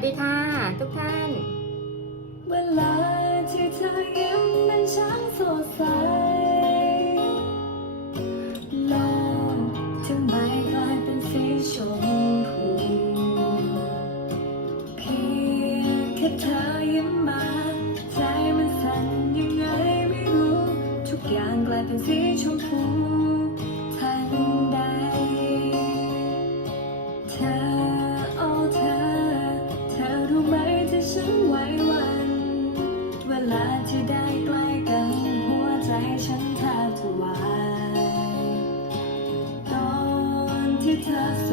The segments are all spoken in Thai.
สวัสดีค่ะ ทุกท่าน อ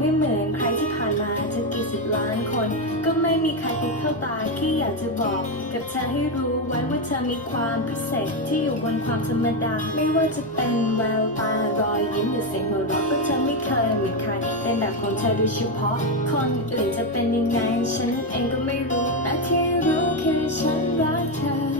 ไม่เหมือนใครที่ผ่านมาจะกี่สิบล้านคน ก็ไม่มีใครติดเข้าตาแค่อยากจะบอกกับเธอให้รู้ไว้ว่าเธอมีความพิเศษที่อยู่บนความธรรมดา ไม่ว่าจะเป็นแววตารอยยิ้มหรือเสียงหัวเราะก็เธอไม่เคยมีใครเป็นแบบของเธอโดยเฉพาะ คนอื่นจะเป็นยังไงฉันเองก็ไม่รู้แต่ที่รู้คือฉันรักเธอ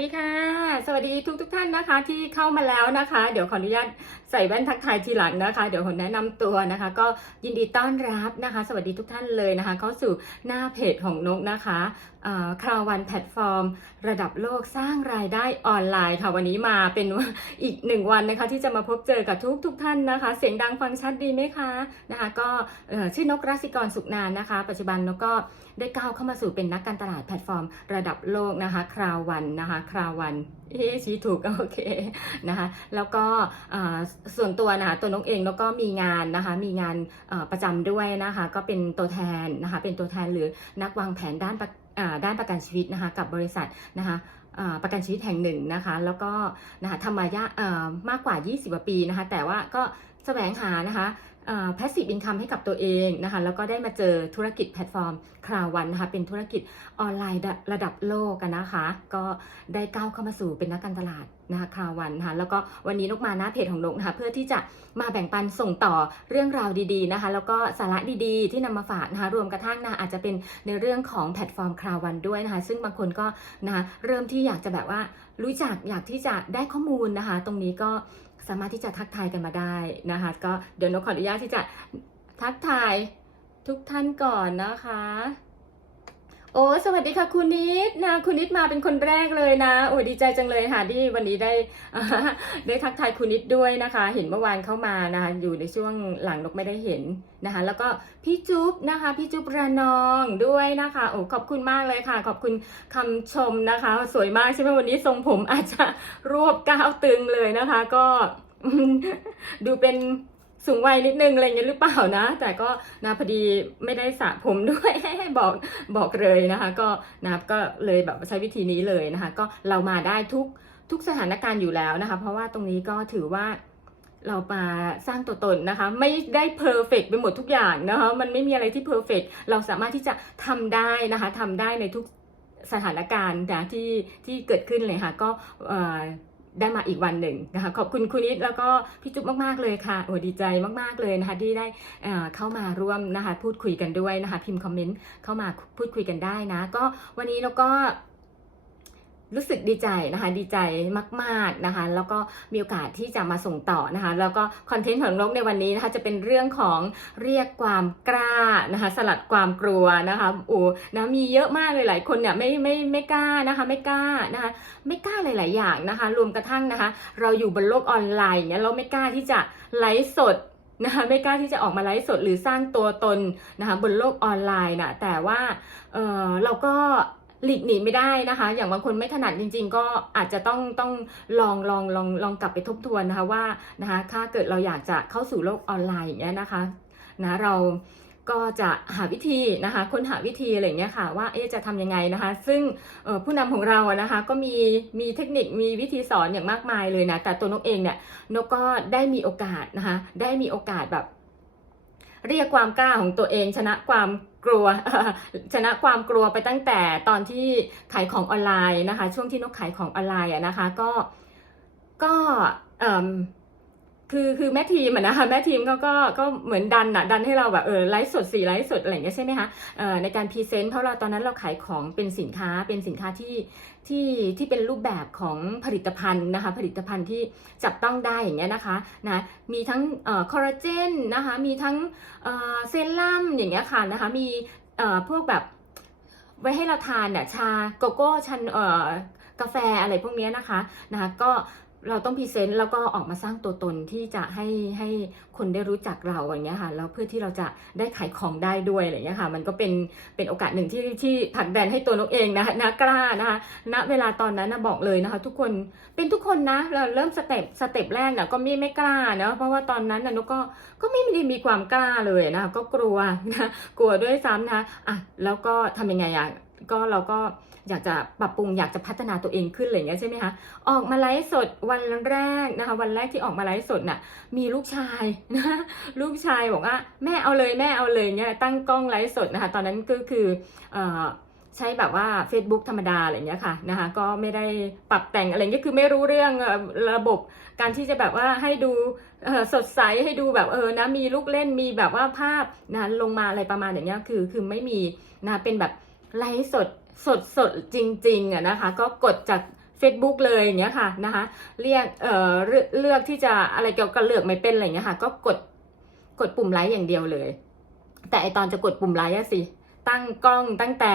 ดีค่ะ สวัสดีทุกทุกท่านนะคะ ที่เข้ามาแล้วนะคะ เดี๋ยวขออนุญาตใส่แว่นทักทายทีหลังนะคะ เดี๋ยวขอแนะนำตัวนะคะ ก็ยินดีต้อนรับนะคะ สวัสดีทุกท่านเลยนะคะ เข้าสู่หน้าเพจของนกนะคะคราววันแพลตฟอร์ม ระดับโลกสร้างรายได้ออนไลน์ค่ะวันนี้มาเป็นอีกหนึ่งวันนะคะ ที่จะมาพบเจอกับทุกทุกท่านนะคะ เสียงดังฟังชัดดีไหมคะนะคะ ก็ชื่อนกรัศิกรสุขนานนะคะ ปัจจุบันนกก็ ได้ก้าวเข้ามาสู่เป็นนักการตลาดแพลตฟอร์ม ระดับโลกนะคะ คราววันนะคะคราววันเอ๊ชี้ถูกโอเคนะคะแล้วก็ส่วนตัวนะคะตัวนกเองนกก็มีงานนะคะมีงานประจำด้วยนะคะก็เป็นตัวแทนนะคะเป็นตัวแทนหรือนักวางแผนด้านประอ่าด้านประกันชีวิตนะคะกับบริษัทนะคะประกันชีวิตแห่งหนึ่งนะคะแล้วก็นะคะทำมายะเอ่อมากกว่า 20 ปีนะคะแต่ว่าก็แสวงหานะคะ แพสซีฟอินคัมให้กับตัวเองนะคะแล้วก็ได้มาเจอธุรกิจแพลตฟอร์มคราววันนะคะเป็นธุรกิจออนไลน์ระดับโลกกันนะคะ ก็ได้ก้าวเข้ามาสู่เป็นนักการตลาดนะคะคราววันนะคะแล้วก็วันนี้นกมาหน้าเพจของนกนะคะเพื่อที่จะมาแบ่งปันส่งต่อเรื่องราวดีๆนะคะแล้วก็สาระดีๆ ที่นำมาฝากนะคะรวมกระทั่งนะคะอาจจะเป็นในเรื่องของแพลตฟอร์มคราววันด้วยนะคะซึ่งบางคนก็นะคะเริ่มที่อยากจะแบบว่ารู้จักอยากที่จะได้ข้อมูลนะคะ ตรงนี้ก็ สามารถที่จะทักทายกันมาได้นะคะ ก็เดี๋ยวนกขออนุญาตที่จะทักทายทุกท่านก่อนนะคะ อ้สวัสดีค่ะคุณนิดนะคุณนิดมาเป็นคนแรกเลยนะ โอ้ดีใจจังเลยค่ะที่วันนี้ได้ได้ทักทายคุณนิดด้วยนะคะ เห็นเมื่อวานเข้ามานะคะอยู่ในช่วงหลังนกไม่ได้เห็นนะคะ แล้วก็พี่จุ๊บนะคะพี่จุ๊บระนองด้วยนะคะโอ้ขอบคุณมากเลยค่ะ ขอบคุณคำชมนะคะ สวยมากใช่ไหมวันนี้ทรงผมอาจจะรวบก้าวตึงเลยนะคะ ก็ดูเป็น สูงวัยนิดนึงอะไรเงี้ยหรือเปล่านะ แต่ก็นะพอดีไม่ได้สระผมด้วยให้บอกบอกเลยนะคะ ก็นะก็เลยแบบใช้วิธีนี้เลยนะคะ ก็เรามาได้ทุกทุกสถานการณ์อยู่แล้วนะคะ เพราะว่าตรงนี้ก็ถือว่าเรามาสร้างตัวตนนะคะ ไม่ได้เพอร์เฟกไปหมดทุกอย่างนะคะมันไม่มีอะไรที่เพอร์เฟกเราสามารถที่จะทำได้นะคะทำได้ในทุกสถานการณ์นะที่ที่เกิดขึ้นเลยค่ะ ก็ ได้มาอีกวันหนึ่งนะคะขอบคุณคุณนิดแล้วก็พี่จุ๊บมากๆเลยค่ะโอ้ดีใจมากๆเลยนะคะที่ได้เข้ามาร่วมนะคะพูดคุยกันด้วยนะคะพิมพ์คอมเมนต์เข้ามาพูดคุยกันได้นะ ก็วันนี้เราก็ รู้สึกดีใจนะคะดีใจมากๆนะคะแล้วก็มีโอกาสที่จะมาส่งต่อนะคะแล้วก็คอนเทนต์ของนกในวันนี้นะคะจะเป็นเรื่องของเรียกความกล้านะคะสลัดความกลัวนะคะอ้นะมีเยอะมากเลยหลายคนเนี่ยไม่ไม่ไม่กล้านะคะไม่กล้านะคะไม่กล้าหลาย ๆ อย่างนะคะรวมกระทั่งนะคะเราอยู่บนโลกออนไลน์เนี่ยเราไม่กล้าที่จะไลฟ์สดนะคะไม่กล้าที่จะออกมาไลฟ์สดหรือสร้างตัวตนนะคะบนโลกออนไลน์นะแต่ว่าเออเราก็ หลีกหนีไม่ได้นะคะ อย่างบางคนไม่ถนัดจริง ๆ ก็อาจจะต้องต้องลองลองลองลองกลับไปทบทวนนะคะว่านะคะถ้าเกิดเราอยากจะเข้าสู่โลกออนไลน์อย่างเงี้ยนะคะนะเราก็จะหาวิธีนะคะค้นหาวิธีอะไรเงี้ยค่ะว่าเอ๊จะทำยังไงนะคะ ซึ่งผู้นำของเราอะนะคะก็มีมีเทคนิคมีวิธีสอนอย่างมากมายเลยนะแต่ตัวนกเองเนี่ยนกก็ได้มีโอกาสนะคะได้มีโอกาสแบบเรียกความกล้าของตัวเองชนะความ กลัวชนะความกลัวไปตั้งแต่ตอนที่ขายของออนไลน์นะคะ ช่วงที่นกขายของออนไลน์อะนะคะ ก็ก็เอ่ม คือคือแม่ทีมอะนะคะแม่ทีมเขาก็ก็เหมือนดันอะดันให้เราแบบเออไลฟ์สดสี่ไลฟ์สดอะไรอย่างเงี้ยใช่ไหมคะเอ่อในการพรีเซนต์เพราะเราตอนนั้นเราขายของเป็นสินค้าเป็นสินค้าที่ที่ที่เป็นรูปแบบของผลิตภัณฑ์นะคะผลิตภัณฑ์ที่จับต้องได้อย่างเงี้ยนะคะนะมีทั้งเอ่อคอลลาเจนนะคะมีทั้งเอ่อเซรั่มอย่างเงี้ยค่ะนะคะมีเอ่อพวกแบบไว้ให้เราทานเนี่ยชาโกโก้ชันเอ่อกาแฟอะไรพวกเนี้ยนะคะนะคะก็ เราต้องพรีเซนต์แล้วก็ออกมาสร้างตัวตนที่จะให้ให้คนได้รู้จักเราอย่างเงี้ยค่ะแล้วเพื่อที่เราจะได้ขายของได้ด้วยอะไรเงี้ยค่ะมันก็เป็นเป็นโอกาสหนึ่งที่ที่ผลักดันให้ตัวนกเองนะนะกล้านะคะณเวลาตอนนั้นนะบอกเลยนะคะ ทุกคนเป็นทุกคนนะเราเริ่มสเต็ปสเต็ปแรกเนี่ยก็ไม่ไม่กล้านะเพราะว่าตอนนั้นนะนกก็ก็ไม่ได้มีความกล้าเลยนะคะก็กลัวนะกลัวด้วยซ้ำนะคะอะแล้วก็ทำยังไงอะ ก็เราก็อยากจะปรับปรุงอยากจะพัฒนาตัวเองขึ้นอะไรอย่างเงี้ยใช่ไหมคะออกมาไลฟ์สดวันแรกนะคะ วันแรกที่ออกมาไลฟ์สดน่ะมีลูกชายนะลูกชายบอกว่าแม่เอาเลยแม่เอาเลยเนี่ยตั้งกล้องไลฟ์สดนะคะ ตอนนั้นก็คือออใช้แบบว่า Facebook ธรรมดาอะไรอย่างเงี้ยค่ะนะคะก็ไม่ได้ปรับแต่งอะไรเงี้ยคือไม่รู้เรื่องระบบการที่จะแบบว่าให้ดูสดใสให้ดูแบบเออนะมีลูกเล่นมีแบบว่าภาพนะลงมาอะไรประมาณอย่างเงี้ยคือคือไม่มีนะเป็นแบบ ไลฟ์สดสดสดจริงๆอะนะคะ ก็กดจาก Facebook เลยอย่างเงี้ยค่ะนะคะเรียกเอ่อเลือกที่จะอะไรเกี่ยวกับเลือกไม่เป็นอะไรเงี้ยค่ะ ก็กดกดปุ่มไลค์อย่างเดียวเลย แต่ไอตอนจะกดปุ่มไลค์อะสิตั้งกล้องตั้งแต่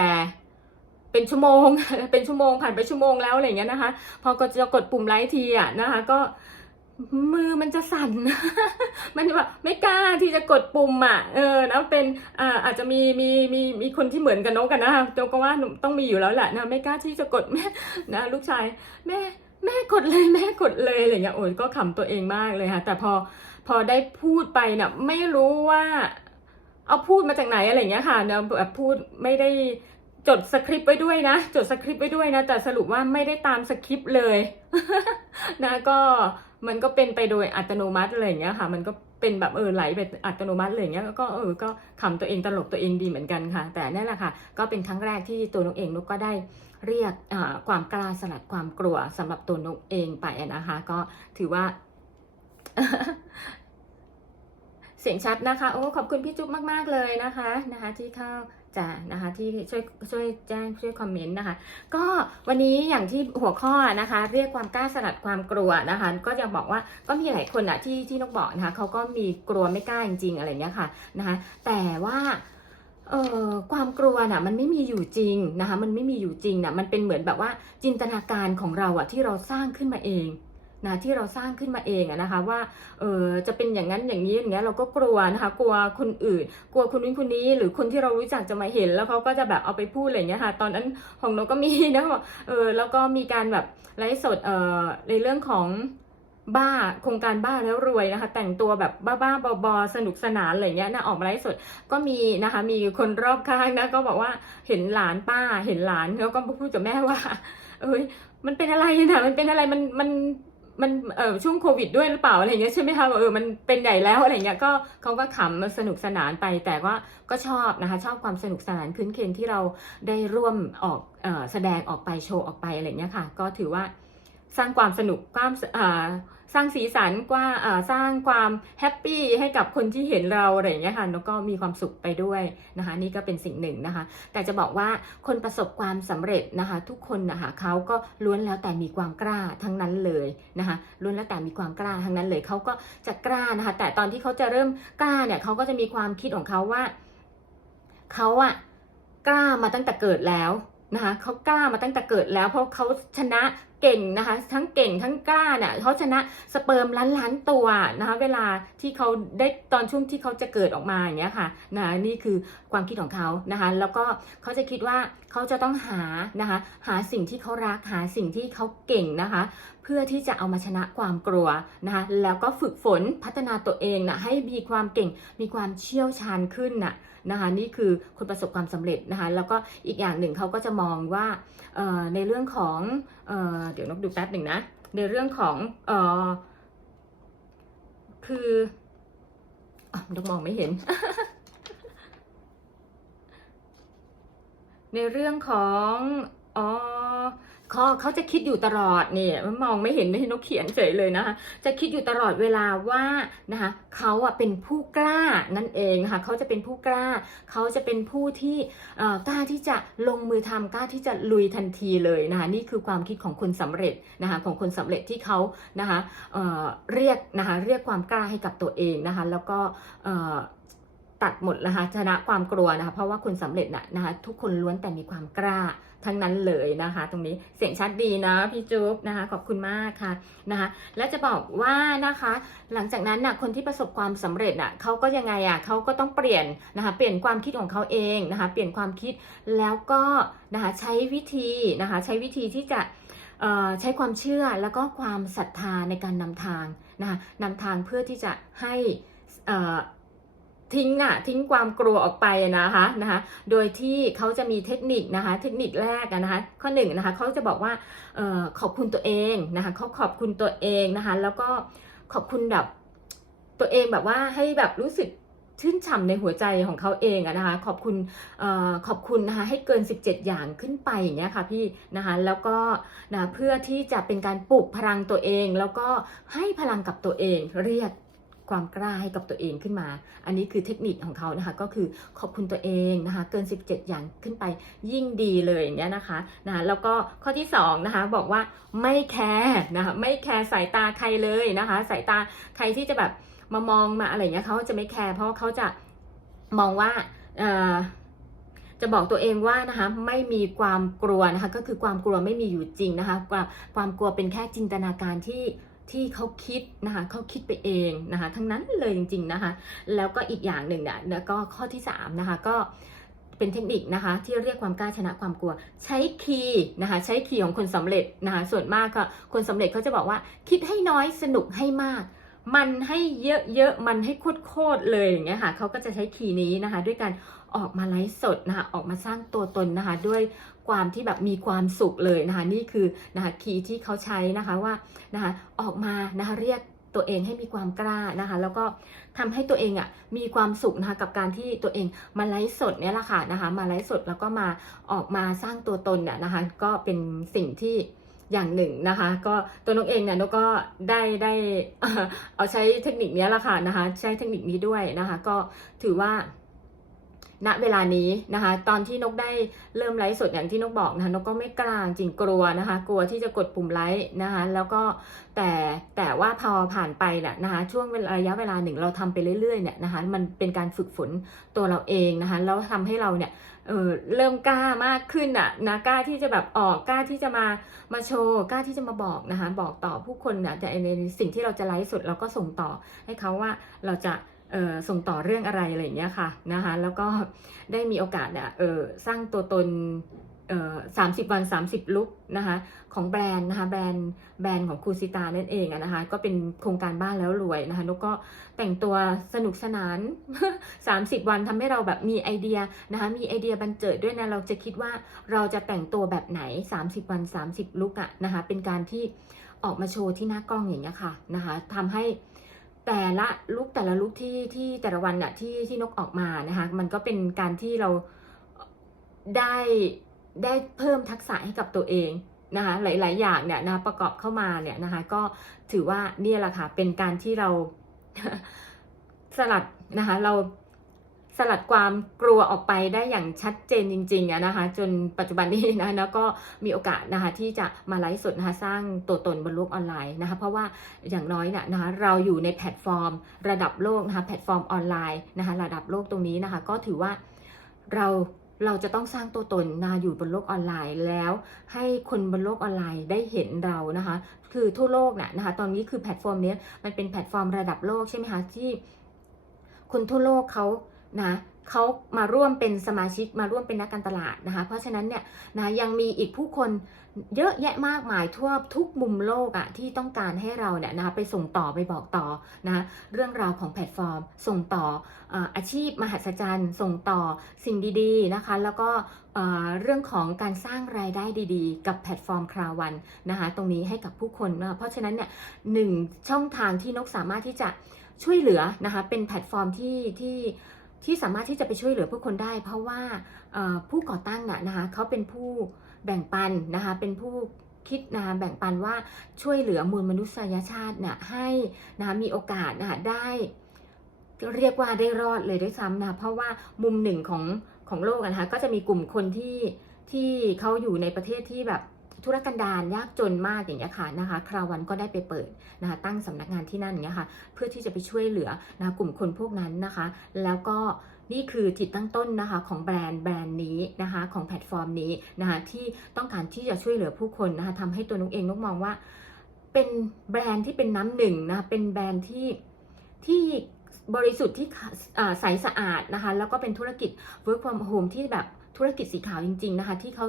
เป็นชั่วโมงเป็นชั่วโมงผ่านไปชั่วโมงแล้วอะไรเงี้ยนะคะ พอก็จะกดปุ่มไลค์ทีอะนะคะ ก็ มือมันจะสั่น มันแบบไม่กล้าที่จะกดปุ่มอะ เออนะเป็นอ่าอาจจะมีมีมีมีคนที่เหมือนกันนกกันนะคะโจก็ว่าต้องมีอยู่แล้วแหละนะไม่กล้าที่จะกดแม่นะลูกชายแม่แม่กดเลยแม่กดเลยอะไรเงี้ยโอ้ยก็ขำตัวเองมากเลยค่ะ แต่พอพอได้พูดไปเนี่ยไม่รู้ว่าเอาพูดมาจากไหนอะไรเงี้ยค่ะเนะแบบพูดไม่ได้จดสคริปต์ไว้ด้วยนะ จดสคริปต์ไว้ด้วยนะ แต่สรุปว่าไม่ได้ตามสคริปต์เลย นะก็ มันก็เป็นไปโดยอัตโนมัติอะไรอย่างเงี้ยค่ะ มันก็เป็นแบบเออไหลไปอัตโนมัติอะไรอย่างเงี้ยก็เออก็ขำตัวเองตลกตัวเองดีเหมือนกันค่ะ แต่นั่นแหละค่ะ ก็เป็นครั้งแรกที่ตัวนกเองนกก็ได้เรียกความกล้าสลัดความกลัวสำหรับตัวนกเองไปนะคะ ก็ถือว่าเสียงชัดนะคะ โอ้ขอบคุณพี่จุ๊บมาก ๆ เลยนะคะนะคะ ที่เข้า จะนะคะที่ช่วยช่วยแจ้งช่วยคอมเมนต์นะคะ ก็วันนี้อย่างที่หัวข้อนะคะ เรียกความกล้าสลัดความกลัวนะคะ ก็จะบอกว่าก็มีหลายคนอะที่ที่นกบอกนะคะเขาก็มีกลัวไม่กล้าจริงๆอะไรเงี้ยค่ะนะคะแต่ว่าเอ่อความกลัวน่ะมันไม่มีอยู่จริงนะคะมันไม่มีอยู่จริงน่ะมันเป็นเหมือนแบบว่าจินตนาการของเราอะที่เราสร้างขึ้นมาเอง นะที่เราสร้างขึ้นมาเองอะนะคะว่าเออจะเป็นอย่างนั้นอย่างนี้อย่างเงี้ยเราก็กลัวนะคะกลัวคนอื่น กลัวคนนู้นคนนี้ หรือคนที่เรารู้จักจะมาเห็น แล้วเขาก็จะแบบเอาไปพูดอะไรอย่างเงี้ยค่ะ ตอนนั้นของนกก็มีนะเออแล้วก็มีการแบบไลฟ์สดเออในเรื่องของบ้าโครงการบ้าแล้วรวยนะคะ แต่งตัวแบบบ้าๆบอๆสนุกสนานอะไรเงี้ยนะออกมาไลฟ์สดก็มีนะคะ มีคนรอบข้างนะก็บอกว่าเห็นหลานป้าเห็นหลานแล้วก็พูดกับแม่ว่า เอ้ยมันเป็นอะไรนะมันเป็นอะไรมันมัน มันเออช่วงโควิดด้วยหรือเปล่าอะไรเงี้ยใช่ไหมคะเออมันเป็นใหญ่แล้วอะไรเงี้ยก็เขาก็ขำสนุกสนานไปแต่ว่าก็ชอบนะคะ ชอบความสนุกสนานคืนเคนที่เราได้ร่วมออกออแสดงออกไปโชว์ออกไปอะไรเงี้ยค่ะ ก็ถือว่าสร้างความสนุกความอ่อ สร้างสีสันกว่าสร้างความแฮปปี้ให้กับคนที่เห็นเราอะไรอย่างเงี้ยค่ะแล้วก็มีความสุขไปด้วยนะคะ นี่ก็เป็นสิ่งหนึ่งนะคะ แต่จะบอกว่าคนประสบความสำเร็จนะคะ ทุกคนนะคะเขาก็ล้วนแล้วแต่มีความกล้าทั้งนั้นเลยนะคะล้วนแล้วแต่มีความกล้าทั้งนั้นเลยเขาก็จะกล้านะคะ แต่ตอนที่เขาจะเริ่มกล้าเนี่ยเขาก็จะมีความคิดของเขาว่าเขาอะกล้ามาตั้งแต่เกิดแล้ว นะคะเขากล้ามาตั้งแต่เกิดแล้วเพราะเขาชนะเก่งนะคะ ทั้งเก่งทั้งกล้าเนี่ยเขาชนะสเปิร์มล้านล้านตัวนะคะเวลาที่เขาได้ตอนช่วงที่เขาจะเกิดออกมาอย่างเงี้ยค่ะนะนี่คือความคิดของเขานะคะ แล้วก็เขาจะคิดว่าเขาจะต้องหานะคะ หาสิ่งที่เขารักหาสิ่งที่เขาเก่งนะคะ เพื่อที่จะเอามาชนะความกลัวนะคะแล้วก็ฝึกฝนพัฒนาตัวเองนะให้มีความเก่งมีความเชี่ยวชาญขึ้นน่ะ นะคะนี่คือคนประสบความสำเร็จนะคะแล้วก็อีกอย่างหนึ่งเขาก็จะมองว่าในเรื่องของเออเดี๋ยวนกดูแป๊บหนึ่งนะในเรื่องของออคืออนกมองไม่เห็น ในเรื่องของอ๋อ เขาเขาจะคิดอยู่ตลอดเนี่ยมองไม่เห็นไม่เห็นนกเขียนเฉยเลยนะคะจะคิดอยู่ตลอดเวลาว่านะคะเขาอะเป็นผู้กล้านั่นเองนะคะเขาจะเป็นผู้กล้า เขาจะเป็นผู้ที่กล้าที่จะลงมือทำกล้าที่จะลุยทันทีเลยนะคะนี่คือความคิดของคนสำเร็จนะคะของคนสำเร็จที่เขานะคะเเรียกนะคะเรียกความกล้าให้กับตัวเองนะคะแล้วก็ ตัดหมดนะคะชนะความกลัวนะคะเพราะว่าคนสำเร็จนะนะคะทุกคนล้วนแต่มีความกล้าทั้งนั้นเลยนะคะ ตรงนี้เสียงชัดดีนะพี่จุ๊บนะคะ ขอบคุณมากค่ะนะคะและจะบอกว่านะคะ หลังจากนั้นน่ะคนที่ประสบความสำเร็จน่ะเขาก็ยังไงอะเขาก็ต้องเปลี่ยนนะคะเปลี่ยนความคิดของเขาเองนะคะ เปลี่ยนความคิดแล้วก็นะคะใช้วิธีนะคะใช้วิธีที่จะเอ่อใช้ความเชื่อแล้วก็ความศรัทธาในการนำทางนะคะนำทางเพื่อที่จะให้อ่อ ทิ้งอะทิ้งความกลัวออกไปนะคะนะคะ โดยที่เขาจะมีเทคนิคนะคะ เทคนิคแรกนะคะ ข้อหนึ่งนะคะเขาจะบอกว่าออขอบคุณตัวเองนะคะเขาขอบคุณตัวเองนะคะ แล้วก็ขอบคุณแบบตัวเองแบบว่าให้แบบรู้สึกชื่นฉ่ำในหัวใจของเขาเองอะนะคะ ขอบคุณออขอบคุณนะคะให้เกิน 17 อย่างขึ้นไปอย่างเงี้ยค่ะพี่นะคะแล้วก็นะเพื่อที่จะเป็นการปลุกพลังตัวเอง แล้วก็ให้พลังกับตัวเองเรียก ความกล้าให้กับตัวเองขึ้นมา อันนี้คือเทคนิคของเขานะคะ ก็คือขอบคุณตัวเองนะคะ เกิน 17 อย่างขึ้นไปยิ่งดีเลยอย่างเงี้ยนะคะนะแล้วก็ข้อที่2นะคะบอกว่าไม่แคร์นะคะไม่แคร์สายตาใครเลยนะคะ สายตาใครที่จะแบบมามองมาอะไรเงี้ยเขาจะไม่แคร์เพราะเขาจะมองว่าจะบอกตัวเองว่านะคะไม่มีความกลัวนะคะก็คือความกลัวไม่มีอยู่จริงนะคะความความกลัวเป็นแค่จินตนาการที่ ที่เขาคิดนะคะเขาคิดไปเองนะคะทั้งนั้นเลยจริงๆนะคะแล้วก็อีกอย่างหนึ่งเนี่ยแล้วก็ข้อที่3นะคะก็เป็นเทคนิคนะคะที่เรียกความกล้าชนะความกลัว ใช้คีย์นะคะใช้คีย์ของคนสำเร็จนะคะส่วนมากก็คนสำเร็จเขาจะบอกว่า คิดให้น้อยสนุกให้มาก มันให้เยอะๆมันให้โคตรๆเลยอย่างเงี้ยค่ะเขาก็จะใช้คีย์นี้นะคะด้วยการออกมาไลฟ์สดนะคะออกมาสร้างตัวตนนะคะด้วย ความที่แบบมีความสุขเลยนะคะนี่คือนะคะคีย์ที่เขาใช้นะคะว่านะคะออกมานะคะเรียกตัวเองให้มีความกล้านะคะแล้วก็ทำให้ตัวเองอะมีความสุขนะคะกับการที่ตัวเองมาไลฟ์สดเนี่ยแหละค่ะนะคะมาไลฟ์สดแล้วก็มาออกมาสร้างตัวตนเนี่ยนะคะก็เป็นสิ่งที่อย่างหนึ่งนะคะ ก็ตัวนกเองเนี่ยนกก็ได้ได้เอาใช้เทคนิคนี้ละค่ะนะคะใช้เทคนิคนี้ด้วยนะคะ ก็ถือว่า ณเวลานี้นะคะ ตอนที่นกได้เริ่มไลฟ์สดอย่างที่นกบอกนะคะนกก็ไม่กล้าจริงกลัวนะคะ กลัวที่จะกดปุ่มไลค์นะคะ แล้วก็แต่แต่ว่าพอผ่านไปน่ะนะคะ ช่วงระยะเวลาหนึ่งเราทำไปเรื่อยๆเนี่ยนะคะ มันเป็นการฝึกฝนตัวเราเองนะคะ แล้วทำให้เราเนี่ยเออเริ่มกล้ามากขึ้นอะนะกล้าที่จะแบบออกกล้าที่จะมามาโชว์กล้าที่จะมาบอกนะคะ บอกต่อผู้คนเนี่ยแต่ในสิ่งที่เราจะไลฟ์สดเราก็ส่งต่อให้เขาว่าเราจะ ส่งต่อเรื่องอะไรอะไรอย่างเงี้ยค่ะนะคะแล้วก็ได้มีโอกาสเนี่ยเออสร้างตัวตนเอ่อ30วัน30ลุกนะคะของแบรนด์นะคะแบรนด์แบรนด์ของครูซิตานั่นเองนะคะก็เป็นโครงการบ้านแล้วรวยนะคะนกก็แต่งตัวสนุกสนาน 30 วันทำให้เราแบบมีไอเดียนะคะมีไอเดียบันเจิดด้วยนะเราจะคิดว่าเราจะแต่งตัวแบบไหน 30 วัน 30 ลุกอะนะคะเป็นการที่ออกมาโชว์ที่หน้ากล้องอย่างเงี้ยค่ะนะคะทำให้ แต่ละลุกแต่ละลุกที่ที่แต่ละวันน่ะที่ที่นกออกมานะคะมันก็เป็นการที่เราได้ได้เพิ่มทักษะให้กับตัวเองนะคะหลาย ๆ อย่างเนี่ยนะประกอบเข้ามาเนี่ยนะคะก็ถือว่าเนี่ยแหละค่ะเป็นการที่เราสลัดนะคะเรา สลัดความกลัวออกไปได้อย่างชัดเจนจริงๆอะนะคะ จนปัจจุบันนี้นะแล้วก็มีโอกาสนะคะที่จะมาไลฟ์สดนะคะสร้างตัวตนบนโลกออนไลน์นะคะ เพราะว่าอย่างน้อยเนี่ยนะคะเราอยู่ในแพลตฟอร์ม ระดับโลกนะคะแพลตฟอร์มออนไลน์นะคะระดับโลกตรงนี้นะคะ ก็ถือว่าเราเราจะต้องสร้างตัวตนนะอยู่บนโลกออนไลน์แล้ว ให้คนบนโลกออนไลน์ได้เห็นเรานะคะ คือทั่วโลกน่ะนะคะ ตอนนี้คือแพลตฟอร์มเนี้ยมันเป็นแพลตฟอร์มระดับโลกใช่ไหมคะที่คนทั่วโลกเขา นะเขามาร่วมเป็นสมาชิกมาร่วมเป็นนักการตลาดนะคะ เพราะฉะนั้นเนี่ยนะยังมีอีกผู้คนเยอะแยะมากมายทั่วทุกมุมโลกอะที่ต้องการให้เราเนี่ยนะคะไปส่งต่อไปบอกต่อนะเรื่องราวของแพลตฟอร์ม ส่งต่ออาชีพมหัศจรรย์ ส่งต่อสิ่งดีๆนะคะ แล้วก็เอ่อเรื่องของการสร้างรายได้ดีๆ กับแพลตฟอร์มคราวันนะคะตรงนี้ให้กับผู้คนนะเพราะฉะนั้นเนี่ยหนึ่งช่องทางที่นกสามารถที่จะช่วยเหลือนะคะเป็นแพลตฟอร์มที่ที่ ที่สามารถที่จะไปช่วยเหลือผู้คนได้ เพราะว่าผู้ก่อตั้งน่ะนะคะเขาเป็นผู้แบ่งปันนะคะเป็นผู้คิดนะคะแบ่งปันว่าช่วยเหลือมวลมนุษยชาติน่ะให้นะคะมีโอกาสนะคะได้เรียกว่าได้รอดเลยด้วยซ้ำนะะเพราะว่ามุมหนึ่งของของโลกนะคะก็จะมีกลุ่มคนที่ที่เขาอยู่ในประเทศที่แบบ ธุรกันดารยากจนมากอย่างเงี้ยค่ะนะคะคราววันก็ได้ไปเปิดนะคะตั้งสำนักงานที่นั่นอย่างเงี้ยค่ะเพื่อที่จะไปช่วยเหลือนะกลุ่มคนพวกนั้นนะคะ แล้วก็นี่คือจิตตั้งต้นนะคะของแบรนด์แบรนด์นี้นะคะของแพลตฟอร์มนี้นะคะที่ต้องการที่จะช่วยเหลือผู้คนนะคะทำให้ตัวนกเองนกมองว่า เป็นแบรนด์ที่เป็นน้ำหนึ่งนะคะเป็นแบรนด์ที่ที่บริสุทธิ์ที่ใสสะอาดนะคะแล้วก็เป็นธุรกิจ work from home ที่แบบ ธุรกิจสีขาวจริง ๆนะคะ ที่เขา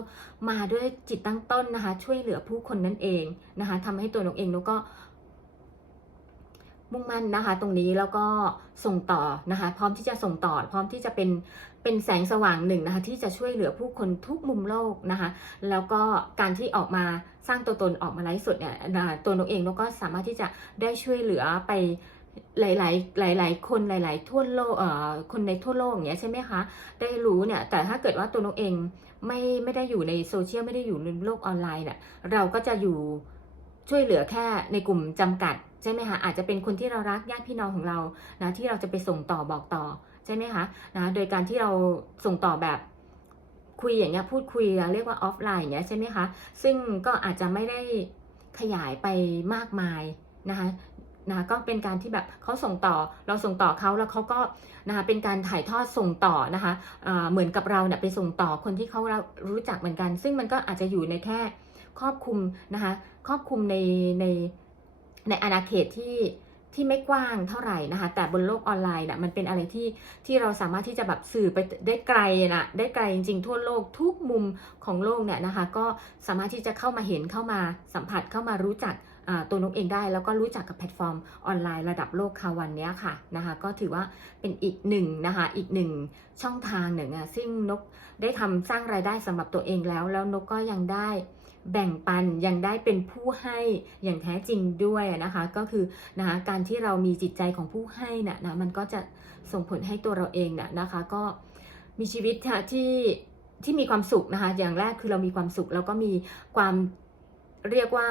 มาด้วยจิตตั้งต้นนะคะ ช่วยเหลือผู้คนนั่นเองนะคะทำให้ตัวนกเองนกก็ มุ่งมั่นนะคะ ตรงนี้แล้วก็ส่งต่อนะคะ พร้อมที่จะส่งต่อ พร้อมที่จะเป็นเป็นแสงสว่างหนึ่งนะคะ ที่จะช่วยเหลือผู้คนทุกมุมโลกนะคะ แล้วก็การที่ออกมาสร้างตัวตนออกมาไลฟ์สดเนี่ยตัวนกเองนกก็สามารถที่จะได้ช่วยเหลือไป หลาย ๆ หลาย ๆ คนหลาย ๆ ทั่วโลกเอ่อคนในทั่วโลกอย่างเงี้ยใช่ไหมคะ ได้รู้เนี่ย แต่ถ้าเกิดว่าตัวนกเองไม่ไม่ได้อยู่ในโซเชียลไม่ได้อยู่ในโลกออนไลน์เนี่ยเราก็จะอยู่ช่วยเหลือแค่ในกลุ่มจำกัดใช่ไหมคะอาจจะเป็นคนที่เรารักญาติพี่น้องของเรานะที่เราจะไปส่งต่อบอกต่อใช่ไหมคะนะโดยการที่เราส่งต่อแบบคุยอย่างเงี้ยพูดคุยเรียกว่าออฟไลน์อย่างเงี้ยใช่ไหมคะซึ่งก็อาจจะไม่ได้ขยายไปมากมายนะคะ นะก็เป็นการที่แบบเขาส่งต่อเราส่งต่อเขาแล้วเขาก็นะคะเป็นการถ่ายทอดส่งต่อนะคะเอ่อเหมือนกับเราเนี่ยไปส่งต่อคนที่เขาเรารู้จักเหมือนกัน ซึ่งมันก็อาจจะอยู่ในแค่ครอบคลุมนะคะครอบคลุมในในในอาณาเขตที่ที่ไม่กว้างเท่าไหร่นะคะ แต่บนโลกออนไลน์น่ะมันเป็นอะไรที่ที่เราสามารถที่จะแบบสื่อไปได้ไกลนะได้ไกลจริงๆทั่วโลกทุกมุมของโลกเนี่ยนะคะ ก็สามารถที่จะเข้ามาเห็นเข้ามาสัมผัสเข้ามารู้จัก ตัวนกเองได้ แล้วก็รู้จักกับแพลตฟอร์มออนไลน์ระดับโลกคาวันเนี้ยค่ะนะคะก็ถือว่าเป็นอีกหนึ่งนะคะอีกหนึ่งช่องทางหนึ่งอะซึ่งนกได้ทำสร้างรายได้สำหรับตัวเองแล้ว แล้วนกก็ยังได้แบ่งปันยังได้เป็นผู้ให้อย่างแท้จริงด้วยนะคะ ก็คือนะคะการที่เรามีจิตใจของผู้ให้น่ะนะมันก็จะส่งผลให้ตัวเราเองน่ะนะคะ ก็มีชีวิตที่ที่มีความสุขนะคะ อย่างแรกคือเรามีความสุขแล้วก็มีความเรียกว่า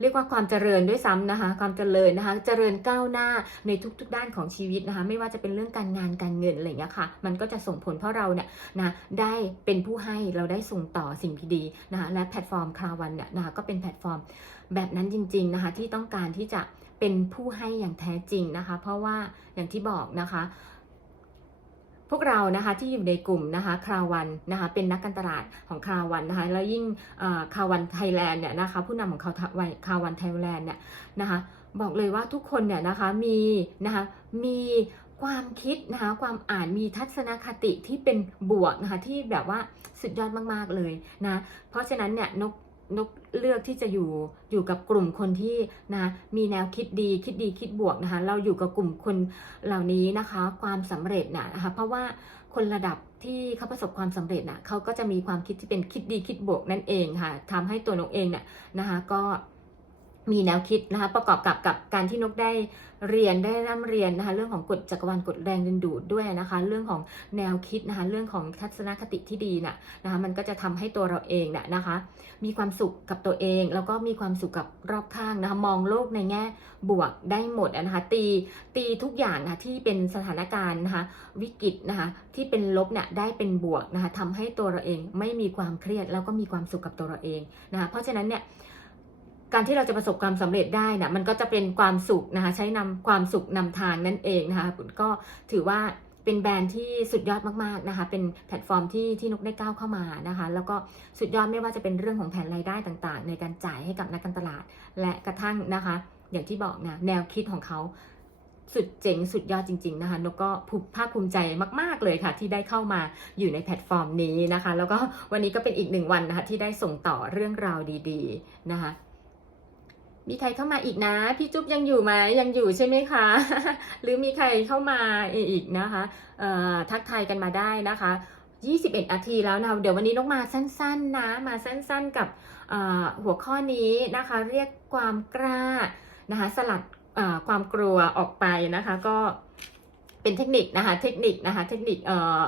เรียกว่าความเจริญด้วยซ้ำนะคะ ความเจริญนะคะ เจริญก้าวหน้าในทุกๆด้านของชีวิตนะคะ ไม่ว่าจะเป็นเรื่องการงานการเงินอะไรอย่างเงี้ค่ะ มันก็จะส่งผลเพราะเราเนี่ยนะได้เป็นผู้ให้เราได้ส่งต่อสิ่งที่ดีนะคะและแพลตฟอร์มคาวันเนี่ยนะคะก็เป็นแพลตฟอร์มแบบนั้นจริง ๆนะคะ ที่ต้องการที่จะเป็นผู้ให้อย่างแท้จริงนะคะ เพราะว่าอย่างที่บอกนะคะ วกเรานะคะที่อยู่ในกลุ่มนะคะคราวันนะคะเป็นนักการตลาดของคราวันนะคะแล้วยิ่งคราวันไทยแลนด์เนี่ยนะคะผู้นำของเขาคราวันไทยแลนด์เนี่ยนะคะบอกเลยว่าทุกคนเนี่ยนะคะมีนะคะมีความคิดนะคะความอ่านมีทัศนคติที่เป็นบวกนะคะที่แบบว่าสุดยอดมากๆเลยนะเพราะฉะนั้นเนี่ยนก นกเลือกที่จะอยู่อยู่กับกลุ่มคนที่นะมีแนวคิดดีคิดดีคิดบวกนะคะเราอยู่กับกลุ่มคนเหล่านี้นะคะ ความสำเร็จนะนะคะเพราะว่าคนระดับที่เขาประสบความสำเร็จนะเขาก็จะมีความคิดที่เป็นคิดดีคิดบวกนั่นเองค่ะทำให้ตัวนกเองเนี่ยนะคะก็ มีแนวคิดนะคะประกอบกับกับการที่นกได้เรียนได้ร่ำเรียนนะคะเรื่องของกฎจักรวาลกฎแรงดึงดูดด้วยนะคะ เรื่องของแนวคิดนะคะเรื่องของทัศนคติที่ดีน่ะนะคะมันก็จะทำให้ตัวเราเองน่ะนะคะ มีความสุขกับตัวเอง แล้วก็มีความสุขกับรอบข้างนะคะมองโลกในแง่บวกได้หมดนะคะตีตีทุกอย่างนะคะที่เป็นสถานการณ์นะคะวิกฤตนะคะที่เป็นลบเนี่ยได้เป็นบวกนะคะทำให้ตัวเราเองไม่มีความเครียดแล้วก็มีความสุขกับตัวเราเองนะคะเพราะฉะนั้นเนี่ย การที่เราจะประสบความสำเร็จได้นะมันก็จะเป็นความสุขนะคะ ใช้นำความสุขนำทางนั่นเองนะคะก็ถือว่าเป็นแบรนด์ที่สุดยอดมากๆนะคะ เป็นแพลตฟอร์มที่ที่นกได้ก้าวเข้ามานะคะ แล้วก็สุดยอดไม่ว่าจะเป็นเรื่องของแผนรายได้ต่างๆ ในการจ่ายให้กับนักการตลาด และกระทั่งนะคะ อย่างที่บอกนะแนวคิดของเขาสุดเจ๋งสุดยอดจริง ๆนะคะนกก็ภูมิภาคภูมิใจมาก ๆเลยค่ะ ที่ได้เข้ามาอยู่ในแพลตฟอร์มนี้นะคะ แล้วก็วันนี้ก็เป็นอีกหนึ่งวันนะคะที่ได้ส่งต่อเรื่องราวดี ๆ นะคะ มีใครเข้ามาอีกนะ พี่จุ๊บยังอยู่ไหมยังอยู่ใช่ไหมคะ หรือมีใครเข้ามาอีกนะคะทักทายกันมาได้นะคะ 21 นาทีแล้วนะเดี๋ยววันนี้นกมาสั้นๆนะมาสั้นๆกับหัวข้อนี้นะคะ เรียกความกล้านะคะ สลัดความกลัวออกไปนะคะ ก็ เป็นเทคนิคนะคะ เทคนิคนะคะ เทคนิคเอ่อ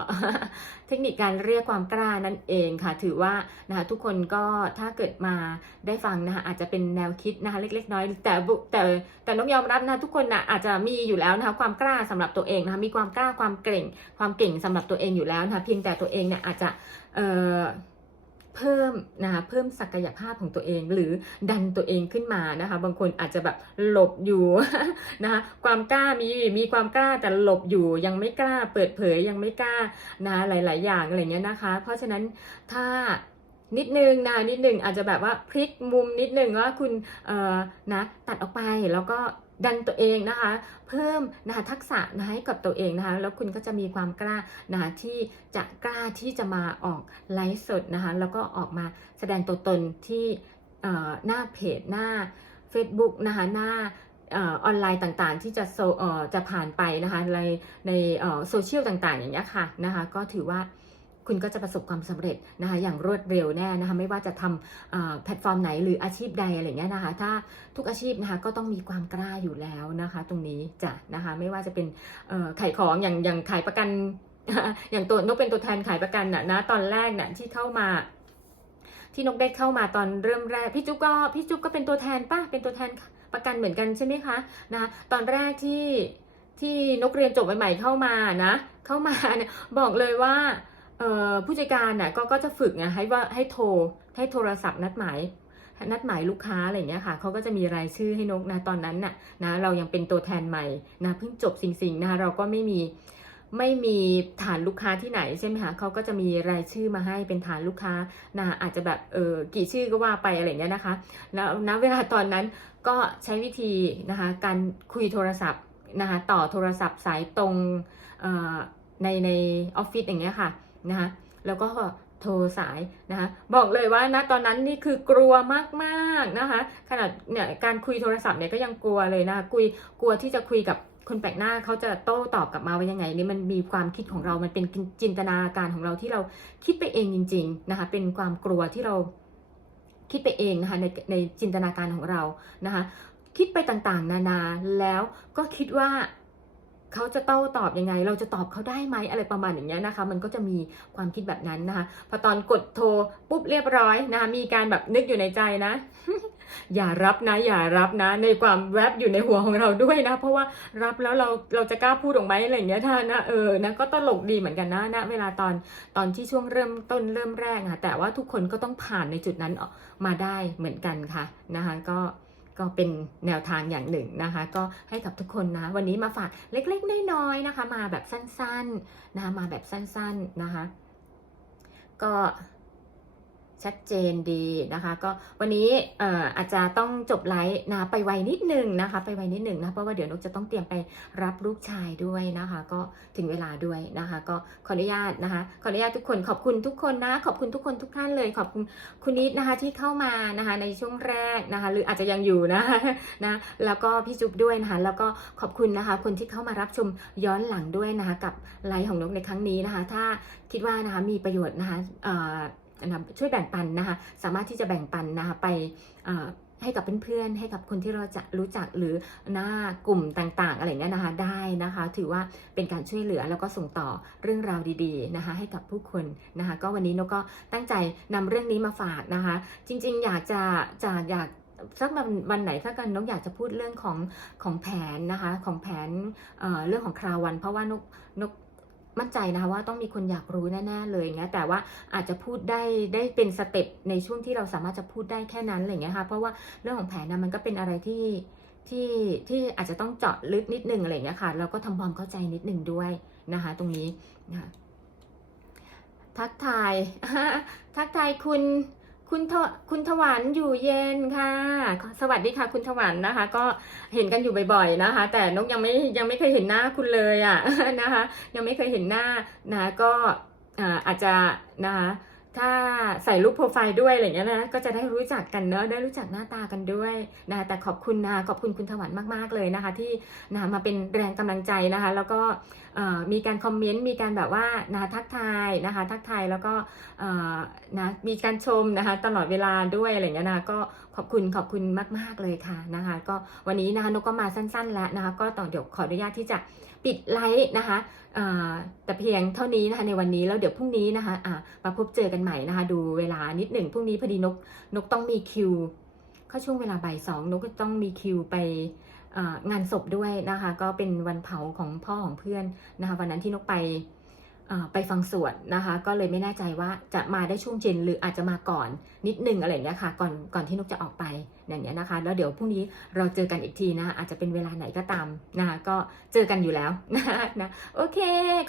เทคนิคการเรียกความกล้านั่นเองค่ะ ถือว่านะคะทุกคนก็ถ้าเกิดมาได้ฟังนะคะอาจจะเป็นแนวคิดนะคะเล็ก ๆ น้อยๆแต่บุแต่แต่ต้องยอมรับนะทุกคนนะอาจจะมีอยู่แล้วนะคะความกล้าสำหรับตัวเองนะคะมีความกล้าความเก่ง ความเก่งสำหรับตัวเองอยู่แล้วนะคะเพียงแต่ตัวเองเนี่ยอาจจะเอ่อ เพิ่มนะคะเพิ่มศักยภาพของตัวเอง หรือดันตัวเองขึ้นมานะคะ บางคนอาจจะแบบหลบอยู่นะคะความกล้ามีมีความกล้าแต่หลบอยู่ยังไม่กล้าเปิดเผยยังไม่กล้านะหลาย ๆ อย่างอะไรเงี้ยนะคะ เพราะฉะนั้นถ้า นิดนึงนะนิดนึงอาจจะแบบว่าพลิกมุมนิดนึงว่าคุณเอ่อนะตัดออกไปแล้วก็ดันตัวเองนะคะ เพิ่มนะคะทักษะนะให้กับตัวเองนะคะ แล้วคุณก็จะมีความกล้านะคะที่จะกล้าที่จะมาออกไลฟ์สดนะคะ แล้วก็ออกมาแสดงตัวตนที่เอ่อหน้าเพจหน้า Facebook นะคะหน้าออนไลน์ต่างๆ ที่จะโซจะผ่านไปนะคะในในโซเชียลต่างๆ อย่างนี้ยค่ะนะคะ ก็ถือว่า คุณก็จะประสบความสำเร็จนะคะอย่างรวดเร็วแน่นะคะไม่ว่าจะทำแพลตฟอร์มไหนหรืออาชีพใดอะไรเงี้ยนะคะ ถ้าทุกอาชีพนะคะก็ต้องมีความกล้าอยู่แล้วนะคะ ตรงนี้จ้ะนะคะไม่ว่าจะเป็นขายของอย่างอย่างขายประกันอย่างตัวนกเป็นตัวแทนขายประกันน่ะนะตอนแรกน่ะที่เข้ามาที่นกได้เข้ามาตอนเริ่มแรกพี่จุ๊บก็พี่จุ๊บก็เป็นตัวแทนป่ะเป็นตัวแทนประกันเหมือนกันใช่ไหมคะนะะตอนแรกที่ที่นกเรียนจบใหม่ๆเข้ามานะ เข้ามาเนี่ยบอกเลยว่า ผู้จัดการน่ะก็ก็จะฝึกไงให้ว่าให้โทรให้โทรศัพท์นัดหมายนัดหมายลูกค้าอะไรอย่างเงี้ยค่ะเขาก็จะมีรายชื่อให้นกนะตอนนั้นน่ะนะเรายังเป็นตัวแทนใหม่นะเพิ่งจบสิ่งๆนะคะเราก็ไม่มีไม่มีฐานลูกค้าที่ไหนใช่ไหมคะเขาก็จะมีรายชื่อมาให้เป็นฐานลูกค้านะอาจจะแบบเออกี่ชื่อก็ว่าไปอะไรอย่างเงี้ยนะคะแล้วณเวลาตอนนั้นก็ใช้วิธีนะคะการคุยโทรศัพท์นะคะต่อโทรศัพท์สายตรงในในออฟฟิศอย่างเงี้ยค่ะ นะคะแล้วก็โทรสายนะคะบอกเลยว่าณตอนนั้นนี่คือกลัวมากๆนะคะขนาดเนี่ยการคุยโทรศัพท์เนี่ยก็ยังกลัวเลยนะคะคุยกลัวที่จะคุยกับคนแปลกหน้าเขาจะโต้ตอบกลับมาว่ายังไงนี่มันมีความคิดของเรา มันเป็นจินตนาการของเราที่เราคิดไปเองจริง ๆนะคะ เป็นความกลัวที่เราคิดไปเองนะคะในในจินตนาการของเรานะคะ คิดไปต่างๆ นานาแล้วก็คิดว่า เขาจะโต้ตอบยังไง เราจะตอบเขาได้ไหมอะไรประมาณอย่างเงี้ยนะคะ มันก็จะมีความคิดแบบนั้นนะคะ พอตอนกดโทรปุ๊บเรียบร้อยนะคะมีการแบบนึกอยู่ในใจนะอย่ารับนะ อย่ารับนะ ในความแวบอยู่ในหัวของเราด้วยนะ เพราะว่ารับแล้วเราเราจะกล้าพูดออกไหมอะไรอย่างเงี้ยท่านนะเออนะก็ตลกดีเหมือนกันนะนะเวลาตอนตอนที่ช่วงเริ่มต้นเริ่มแรกอะแต่ว่าทุกคนก็ต้องผ่านในจุดนั้นออกมาได้เหมือนกันค่ะนะคะก็ ก็เป็นแนวทางอย่างหนึ่งนะคะ ก็ให้กับทุกคนนะ วันนี้มาฝากเล็กๆน้อยๆนะคะ มาแบบสั้นๆนะคะมาแบบสั้นๆนะคะ ก็ ชัดเจนดีนะคะ ก็วันนี้ออาจจะต้องจบไลฟ์นะไปไวนิดนึงนะคะ ไปไวนิดนึงนะเพราะว่าเดี๋ยวนกจะต้องเตรียมไปรับลูกชายด้วยนะคะ ก็ถึงเวลาด้วยนะคะ ก็ขออนุญาตนะคะขออนุญาตทุกคนขอบคุณทุกคนนะ ขอบคุณทุกคนทุกท่านเลยขอบคุณคุณนิดนะคะที่เข้ามานะคะในช่วงแรกนะคะ หรืออาจจะยังอยู่นะนะแล้วก็พี่จุ๊บด้วยนะคะแล้วก็ขอบคุณนะคะ คนที่เข้ามารับชมย้อนหลังด้วยนะคะ กับไลฟ์ของนกในครั้งนี้นะคะ ถ้าคิดว่านะคะมีประโยชน์นะคะ นะช่วยแบ่งปันนะคะ สามารถที่จะแบ่งปันนะคะไปให้กับเพื่อนๆ ให้กับคนที่เราจะรู้จักหรือหน้ากลุ่มต่างๆ อะไรเงี้ยนะคะได้นะคะ ถือว่าเป็นการช่วยเหลือแล้วก็ส่งต่อเรื่องราวดีๆนะคะ ให้กับผู้คนนะคะ ก็วันนี้นกก็ตั้งใจนำเรื่องนี้มาฝากนะคะ จริงๆ อยากจะจะอยากสักวันวันไหนถ้ากันนกอยากจะพูดเรื่องของของแผนนะคะ ของแผนเเรื่องของคราวัน เพราะว่านกนก มั่นใจนะคะว่าต้องมีคนอยากรู้แน่ๆเลยเงี้ยแต่ว่าอาจจะพูดได้ได้เป็นสเต็ปในช่วงที่เราสามารถจะพูดได้แค่นั้นอะไรเงี้ยค่ะเพราะว่าเรื่องของแผนนะมันก็เป็นอะไรที่ที่ที่อาจจะต้องเจาะลึกนิดนึงอะไรเงี้ยค่ะแล้วก็ทำความเข้าใจนิดนึงด้วยนะคะ ตรงนี้นะคะทักทายทักทายคุณ คุณทคุณถวันอยู่เย็นค่ะ สวัสดีค่ะคุณถวันนะคะ ก็เห็นกันอยู่บ่อยๆนะคะ แต่นกยังไม่ยังไม่เคยเห็นหน้าคุณเลยอะนะคะ ยังไม่เคยเห็นหน้านะก็อาจจะนะคะถ้าใส่รูปโปรไฟล์ด้วยอะไรอย่างเงี้ยนะก็จะได้รู้จักกันเนอะได้รู้จักหน้าตากันด้วยนะแต่ขอบคุณนะขอบคุณคุณถวันมากๆเลยนะคะ ที่นะมาเป็นแรงกำลังใจนะคะ แล้วก็ มีการคอมเมนต์มีการแบบว่านะทักทายนะคะทักทายแล้วก็นะมีการชมนะคะตลอดเวลาด้วยอะไรเงี้ยนะก็ขอบคุณขอบคุณมาก ๆ เลยค่ะนะคะ ก็วันนี้นะคะนกก็มาสั้น ๆ แล้วนะคะ ก็ต่อเดี๋ยวขออนุญาตที่จะปิดไลฟ์นะคะแต่เพียงเท่านี้นะคะในวันนี้แล้วเดี๋ยวพรุ่งนี้นะคะะมาพบเจอกันใหม่นะคะ ดูเวลานิดหนึ่งพรุ่งนี้พอดีนกนกต้องมีคิวเข้าช่วงเวลาบ่ายสองนกก็ต้องมีคิวไป งานศพด้วยนะคะ ก็เป็นวันเผาของพ่อของเพื่อนนะคะ วันนั้นที่นกไปไปฟังสวดนะคะ ก็เลยไม่แน่ใจว่าจะมาได้ช่วงเย็นหรืออาจจะมาก่อนนิดนึงอะไรอย่างเงี้ยค่ะก่อนก่อนที่นกจะออกไปอย่างเงี้ยนะคะ แล้วเดี๋ยวพรุ่งนี้เราเจอกันอีกทีนะคะอาจจะเป็นเวลาไหนก็ตามนะคะก็เจอกันอยู่แล้วนะนะโอเค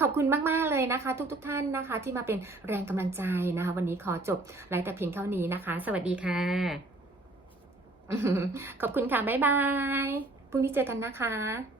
ขอบคุณมากๆเลยนะคะ ทุกๆท่านนะคะ ที่มาเป็นแรงกำลังใจนะคะ วันนี้ขอจบไลฟ์แต่เพียงเท่านี้นะคะ สวัสดีค่ะ ขอบคุณค่ะบ๊ายบาย พรุ่งนี้เจอกันนะคะ